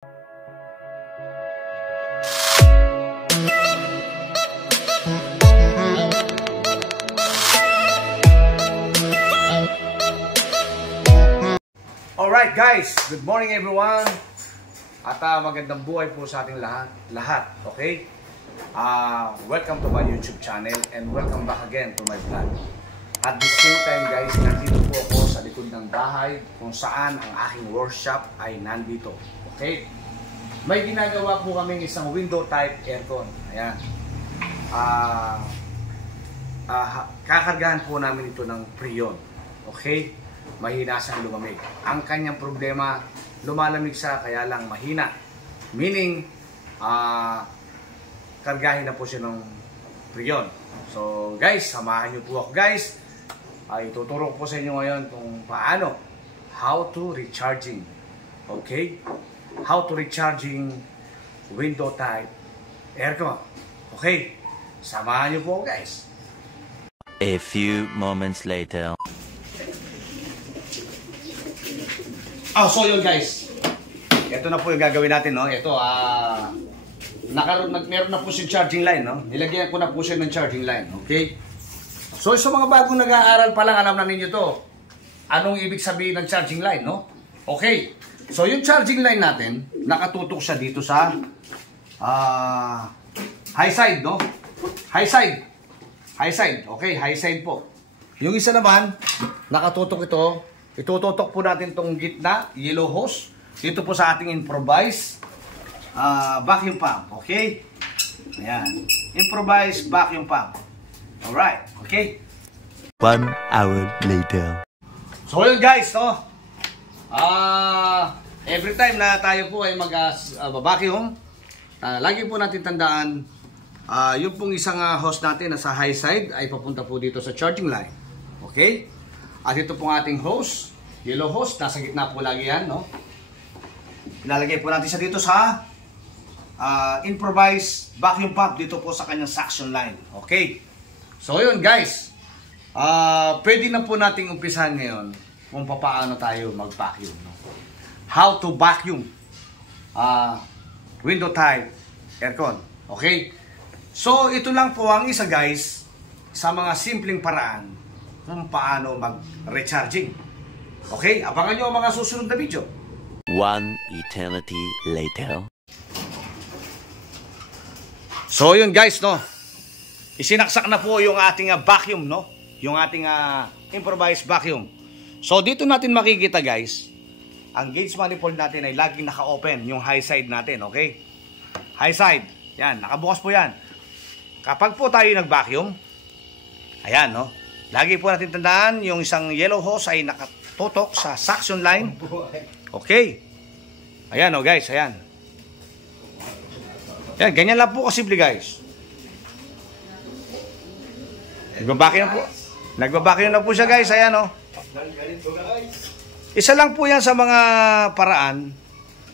Alright guys, good morning everyone. At magandang buhay po sa ating lahat, okay? Welcome to my YouTube channel and welcome back again to my vlog. At the same time guys, nandito po ako sa likod ng bahay kung saan ang aking workshop ay nandito, okay? May ginagawa po kaming isang window type aircon. Ayan. Kakargahan po namin ito ng Freon, okay? Mahina siyang lumamig. Ang kanyang problema, lumalamig siya kaya lang mahina. Meaning, kargahin na po siya ng Freon. So guys, samahan niyo po ako guys. Ituturo ko po sa inyo ngayon kung paano, how to recharging. Okay? How to recharging window type aircon. Okay? Samahan niyo po ako guys. A few moments later. So yun guys, ito na po yung gagawin natin, no? Ito, meron na po siyang charging line, no? Nilagyan ko na po siya ng charging line, okay? So sa mga bagong nag-aaral pa lang, alam na ninyo to. Anong ibig sabihin ng charging line, no? Okay, so yung charging line natin, nakatutok siya dito sa high side, no? High side, okay, high side po. Yung isa naman, nakatutok ito. Itututok po natin itong gitna, yellow hose, dito po sa ating improvised vacuum pump, okay? Ayan, improvised vacuum pump. Alright, okay? 1 hour later. So yun guys, no? Every time na tayo po ay mag-vacuum, lagi po natin tandaan, yung pong isang hose natin na sa high side ay papunta po dito sa charging line, okay? At ito pong ating hose, yellow hose, nasa gitna po lagi yan, no? Ilalagay po natin siya dito sa improvised vacuum pump dito po sa kanyang suction line, okay? So yun guys, pwede na po nating umpisahan ngayon kung paano tayo mag-vacuum, no? How to vacuum window type aircon, okay? So ito lang po ang isa guys sa mga simpleng paraan kung paano mag-recharging. Okay? Abangan nyo ang mga susunod na video. 1 eternity later. So yun guys, no? Isinaksak na po yung ating vacuum, no? Yung ating improvised vacuum. So dito natin makikita guys, ang gauge manifold natin ay laging naka-open, yung high side natin, okay? High side. Yan, nakabukas po yan. Kapag po tayo nag-vacuum, ayan, no? Lagi po natin tandaan, yung isang yellow hose ay nakatutok sa suction line. Okay. Ayan o guys, ayan. Ayan, ganyan lang po kasimple guys. Nagbabaki na po siya guys, ayan o. Isa lang po yan sa mga paraan,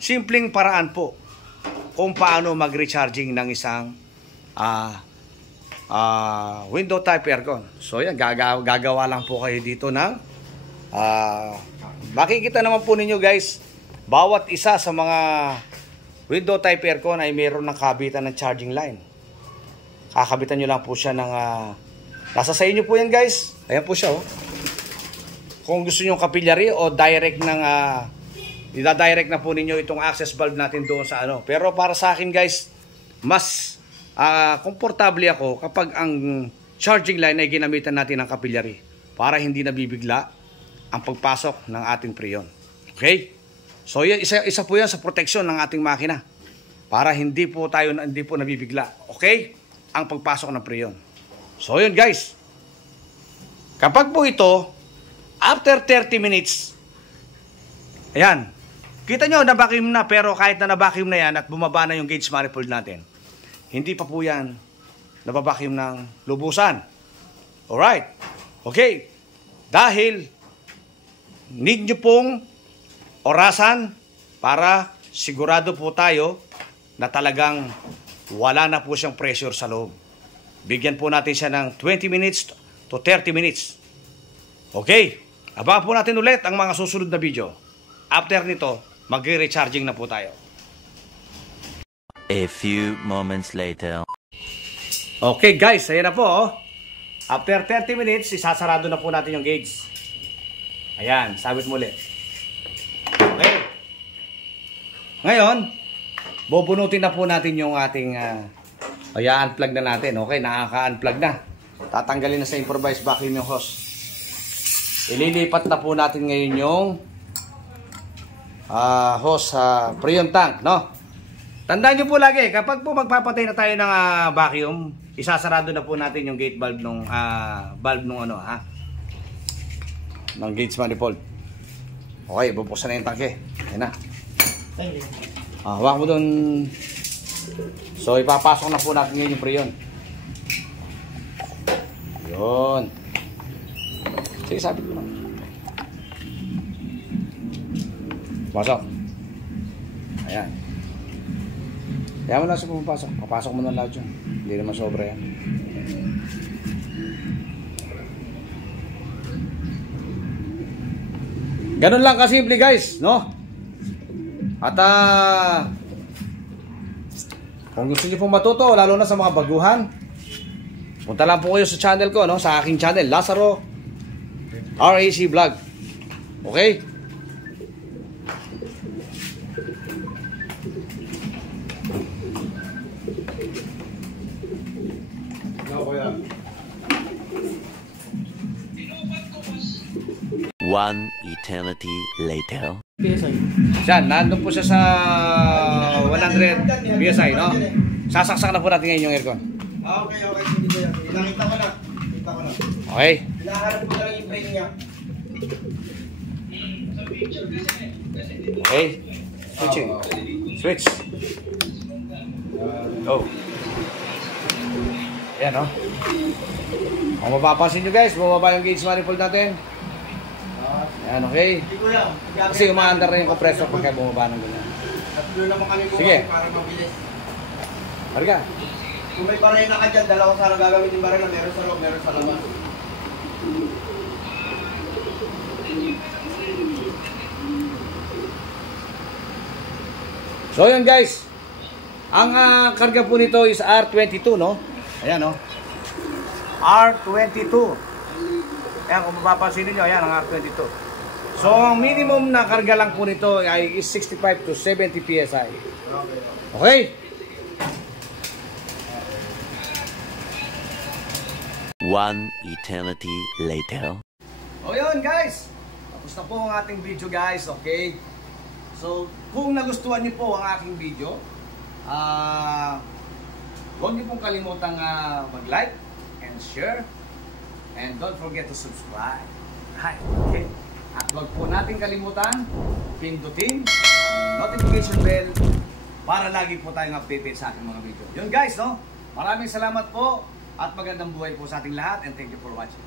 simpleng paraan po, kung paano mag-recharging ng isang window type aircon. So yan, gagawa lang po kayo dito ng makikita naman po ninyo guys, bawat isa sa mga window type aircon ay mayroon ng kabitan ng charging line. Kakabitan nyo lang po siya ng nasa sa inyo po yan guys. Ayan po siya oh. Kung gusto nyo capillary o direct ng ida-direct na po ninyo itong access valve natin doon sa ano. Pero para sa akin guys, mas komportable ako kapag ang charging line ay ginamitan natin ng capillary para hindi nabibigla ang pagpasok ng ating Freon. Okay? So yan, isa po yan sa proteksyon ng ating makina para hindi po nabibigla. Okay? Ang pagpasok ng Freon. So yun guys. Kapag po ito, after 30 minutes, ayan, kita nyo na-vacuum na, pero kahit na na-vacuum na yan at bumaba na yung gauge manifold natin, hindi pa po yan nababacuum ng lubusan. Alright. Okay. Dahil need nyo pong orasan para sigurado po tayo na talagang wala na po siyang pressure sa loob. Bigyan po natin siya ng 20 minutes to 30 minutes. Okay. Abangan po natin ulit ang mga susunod na video. After nito, magre-recharging na po tayo. A few moments later. Okay guys, ayan na po. Oh. After 30 minutes, isasarado na po natin yung gauge. Ayan, sabit muli. Okay. Ngayon, bubunutin na po natin yung ating unplug na natin. Okay, nakaka-unplug na. Tatanggalin na sa improvised vacuum yung hose. Ililipat na po natin ngayon yung hose sa Freon tank, no? Tandaan nyo po lagi, kapag po magpapatay na tayo ng vacuum, isasarado na po natin yung gate valve nung ng gauge manifold. Okay, bubuksan na yung tangke. Ayan na. Hawak mo dun. So, ipapasok na po natin ngayon yung Freon. Yun. Sige, sabi ko lang. Pasok. Ayan. Kaya mo na sa pumapasok. Papasok mo na lahat yun. Hindi naman sobra yan. Ganun lang kasimple guys, no? At kung gusto niyo pong matuto, lalo na sa mga baguhan, punta lang po kayo sa channel ko, no? Sa aking channel, Lazaro RAC Vlog. Okay? One eternity later. Yan, nandun po siya sa 100 PSI, no? Sasaksak na po natin ngayon yung aircon. Okay. Sige ko yan. Nakita ko na. Okay. Hinahanap ko na lang yung frame niya. Okay. Switching. Switch. Go. Ayan, no? Kung mapapansin nyo guys, bumaba yung gauge manifold natin. Ayan, okay. Kasi umaandar na yung compressor pagka bumaba ng ganyan. Tatlo naman kami Sige. para mabilis. Harga. Kung may barena ka dyan, dalawa sana gagamitin barena. Meron sa loob, meron sa labas. So yun guys. Ang karga po nito is R22, no? Ayan, no? R22. Ayan, kung mapapansin nyo, ayan ang R22. So, ang minimum na karga lang po nito ay is 65 to 70 PSI. Okay? One eternity later. O yun guys, tapos na po ang ating video guys, okay? So, kung nagustuhan niyo po ang aking video, huwag niyo pong kalimutang mag-like and share. And don't forget to subscribe. Hi, okay? At huwag po natin kalimutan, pindutin ang notification bell para lagi po tayong updated sa ating mga video. Yun guys, no? Maraming salamat po at magandang buhay po sa ating lahat and thank you for watching.